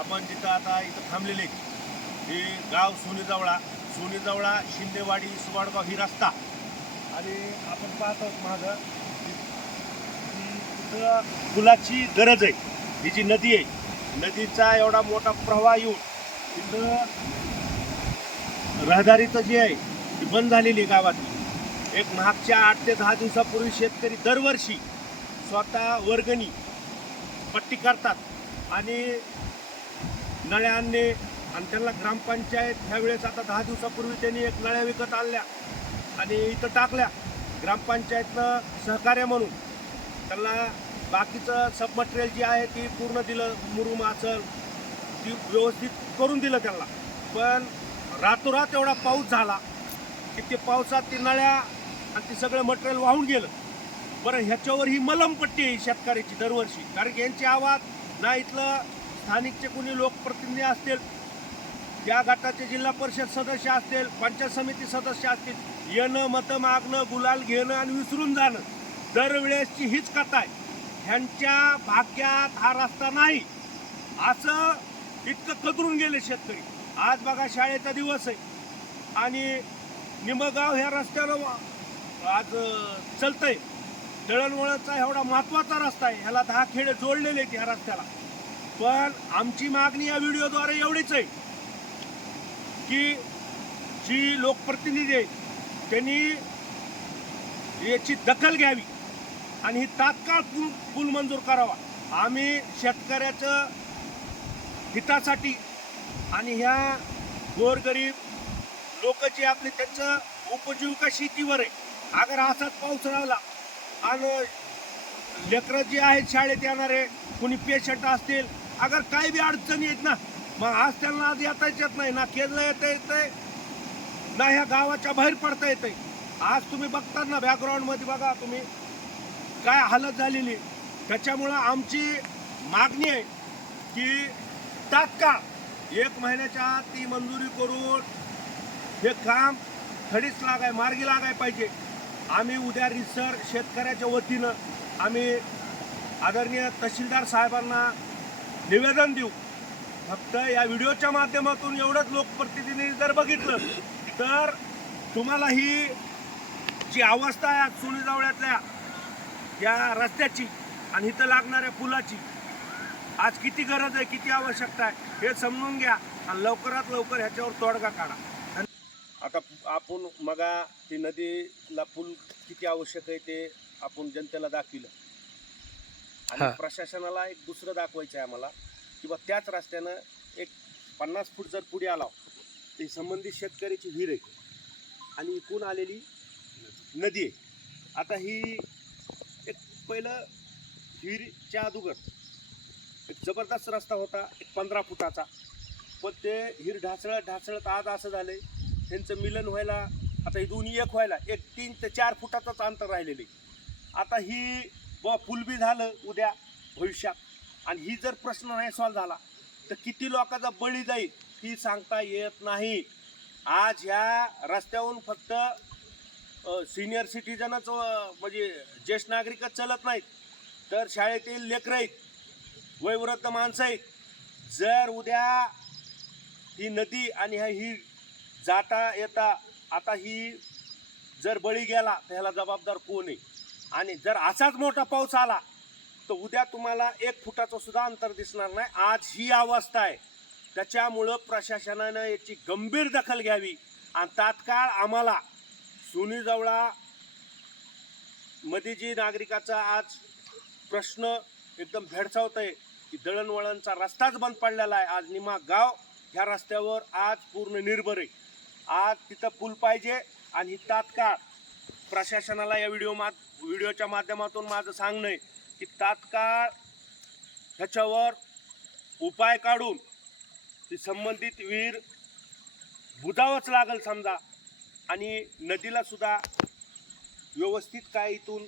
आपण जिथं आता इथं थांबलेले हे गाव सोनेजवळा. सोनीजवळा शिंदेवाडी सुवाडगाव ही रस्ता. आणि आपण पाहतो माझं तिथं पुलाची गरज आहे. ही जी नदी आहे नदीचा एवढा मोठा प्रवाह येऊन तिथं रहदारीचं जे आहे ती बंद झालेली आहे गावातली. एक मागच्या आठ ते दहा दिवसापूर्वी शेतकरी दरवर्षी स्वतः वर्गणी पट्टी करतात. आणि नळ्या आणणे आणि त्यांना ग्रामपंचायत ह्यावेळेस आता दहा दिवसापूर्वी त्यांनी एक नळ्या विकत आणल्या आणि इथं टाकल्या. ग्रामपंचायतनं सहकार्य म्हणून त्यांना बाकीचं सब मटेरियल जे आहे ती पूर्ण दिलं मुरुम असल ती व्यवस्थित करून दिलं त्यांना. पण रातोरात एवढा पाऊस झाला की ते पावसात ती नळ्या आणि ते सगळं मटेरियल वाहून गेलं. बरं ह्याच्यावर ही मलमपट्टी आहे शेतकऱ्याची दरवर्षी. कारण की यांची आवाज ना इथलं स्थानिकचे कुणी लोकप्रतिनिधी असतील या गटाचे जिल्हा परिषद सदस्य असतील पंचायत समिती सदस्य असतील येणं मतं मागणं गुलाल घेणं आणि विसरून जाणं दरवेळेसची हीच कथा आहे. ह्यांच्या भाग्यात हा रस्ता नाही. असं इतकं कदरून गेले शेतकरी. आज बघा शाळेचा दिवस आहे. आणि निमगाव ह्या रस्त्यानं आज चलतंय. दळणवळणचा एवढा महत्त्वाचा रस्ता आहे. ह्याला दहा खेडे जोडलेले आहेत ह्या रस्त्याला. पण आमची मागणी या व्हिडिओद्वारे एवढीच आहे की जी लोकप्रतिनिधी आहेत त्यांनी याची दखल घ्यावी आणि ही तात्काळ पूल पूल मंजूर करावा. आम्ही शेतकऱ्याचं हितासाठी आणि ह्या गोरगरीब लोक जे आपले त्यांचं उपजीविका शेतीवर आहे अगर असाच पाऊस राहिला आणि लेकरं जे आहेत शाळेत येणारे कोणी पेशंट असतील अगर काही बी अडचणी आहेत ना मग आज त्यांना आज येता येत नाही ना केलं येतं आहे ना ह्या गावाच्या बाहेर पडता येतंय. आज तुम्ही बघता ना बॅकग्राऊंडमध्ये बघा तुम्ही काय हालत झालेली. त्याच्यामुळं आमची मागणी आहे की तात्का एक महिन्याच्या आत ती मंजुरी करून हे काम खडीच लागाय मार्गी लागाय पाहिजे. आम्ही उद्या रिसर शेतकऱ्याच्या वतीनं आम्ही आदरणीय तहसीलदार साहेबांना निवेदन देऊ. फक्त या व्हिडिओच्या माध्यमातून एवढंच लोकप्रतिनिधी जर बघितलं तर तुम्हाला ही जी अवस्था आहे आज सोनीजवळ्यातल्या या रस्त्याची आणि इथं लागणाऱ्या पुलाची आज किती गरज आहे किती आवश्यकता आहे हे समजून घ्या आणि लवकरात लवकर ह्याच्यावर तोडगा काढा. आता आपण मगा ती नदीला पूल किती आवश्यक आहे ते आपण जनतेला दाखविलं. आणि प्रशासनाला एक दुसरं दाखवायचं आहे आम्हाला किंवा त्याच रस्त्यानं एक पन्नास फूट जर पुढे आला ती संबंधित शेतकऱ्याची विहीर आहे. आणि इकून आलेली नदी आहे. आता ही एक पहिलं विहिरीच्या अगोदर एक जबरदस्त रस्ता होता एक पंधरा फुटाचा. पण ते हिर ढासळत ढासळत आज असं झालंय त्यांचं मिलन व्हायला आता ही दोन्ही एक व्हायला एक तीन ते चार फुटाचंच अंतर राहिलेलं आहे. आता ही ब पूल बी झालं उद्या भविष्यात. आणि ही जर प्रश्न नाही सॉल्व झाला तर किती लोकांचा बळी जाईल ही सांगता येत नाही. आज ह्या रस्त्याहून फक्त सिनियर सिटीजनच म्हणजे ज्येष्ठ नागरिकच चलत नाहीत तर शाळेतील लेकरं आहेत वयवृद्ध माणसं आहेत. जर उद्या ही नदी आणि ह्या ही जाता येता आता ही जर बळी गेला तर ह्याला जबाबदार कोण आहे? आणि जर असाच मोठा पाऊस आला तर उद्या तुम्हाला एक फुटाचं सुद्धा अंतर दिसणार नाही. आज ही अवस्था आहे. त्याच्यामुळं प्रशासनानं याची गंभीर दखल घ्यावी. आणि तात्काळ आम्हाला सुनीजवळा मध्ये जी नागरिकाचा आज प्रश्न एकदम भेडसावत आहे की दळणवळणचा रस्ताच बंद पडलेला आहे. आज निमा गाव ह्या रस्त्यावर आज पूर्ण निर्भर आहे. आज तिथं पूल पाहिजे आणि तात्काळ प्रशासनाला या व्हिडिओ मा व्हिडिओच्या माध्यमातून माझं सांगणं आहे की तात्काळ ह्याच्यावर उपाय काढून ती संबंधित विहीर बुजावंच लागल समजा. आणि नदीला सुद्धा व्यवस्थित काय इथून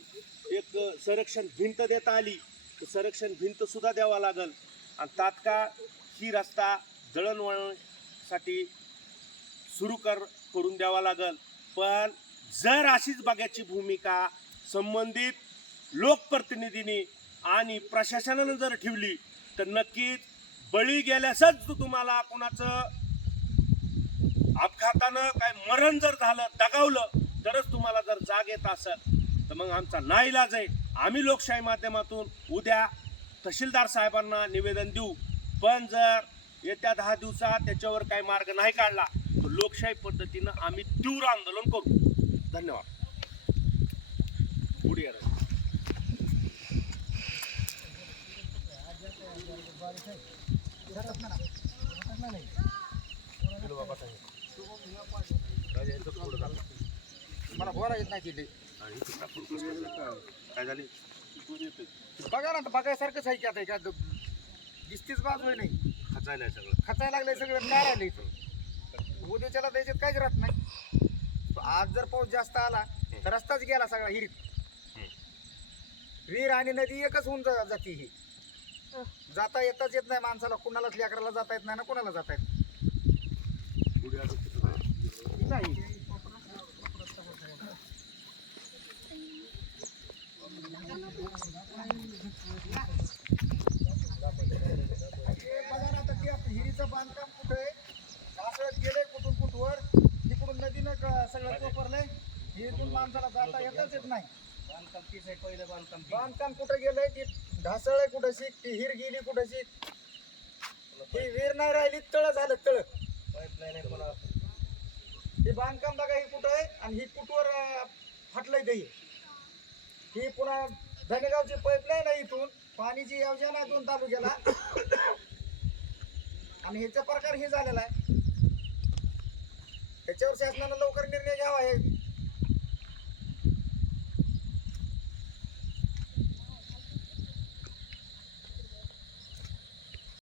एक संरक्षण भिंत देता आली तर संरक्षण भिंतसुद्धा द्यावा लागल. आणि तात्काळ ही रस्ता दळणवळणसाठी सुरू कर करून द्यावा लागल. पण जर अशीच बघायची भूमिका संबंधित लोकप्रतिनिधींनी आणि प्रशासनानं जर ठेवली तर नक्कीच बळी गेल्यासच तुम्हाला कोणाचं अपघातानं काय मरण जर झालं दगावलं तरच तुम्हाला जर जाग येत असेल तर मग आमचा नाईलाज आहे. आम्ही लोकशाही माध्यमातून उद्या तहसीलदार साहेबांना निवेदन देऊ. पण जर येत्या दहा दिवसात त्याच्यावर काही मार्ग नाही काढला तर लोकशाही पद्धतीनं आम्ही तीव्र आंदोलन करू. धन्यवाद. मला बोला येत नाही बसलो. काय झाले? बघा ना बघायसारखंच आहे की आता का दिसतीच बाजू नाही. खचायला सगळं. खचायला लागलंय सगळं नाही राहिलं इथं. उद्याच्याला त्याच्यात काहीच राहत नाही. आज जर पाऊस जास्त आला तर रस्ताच गेला सगळा हिरीत. विहीर आणि नदी एकच होऊन जा- जाते ही. जाता येताच येत नाही माणसाला. कुणालाच लेकराला जाता येत नाही ना कुणाला जाता येत. नाही. हे बघा ना आता ते आपलं हिरीचं बांधकाम कुठं आहे? गेले कुठून कुठवर? तिकडून नदीनं क- सगळं कोपरलंय इथून माणसाला जाता येतच येत नाही. बांधकाम तीच आहे पहिलं बांधकाम बांधकाम कुठं गेलंय? ती ढासळ आहे कुठं शिक ती हिर गेली कुठं शिक ती विहीर नाही राहिली तळ झालं तळ. पाईपलाईन आहे कोणाला हे बांधकाम बघा ही कुठं आहे? आणि ही कुठवर अं, फाटलंय ते. ही पुन्हा धनेगावची पाईपलाईन आहे इथून? पाणीची योजना आहे दोन तालुक्याला. आणि ह्याचा प्रकार हे झालेला आहे. त्याच्यावर शासनानं लवकर निर्णय घ्यावा हे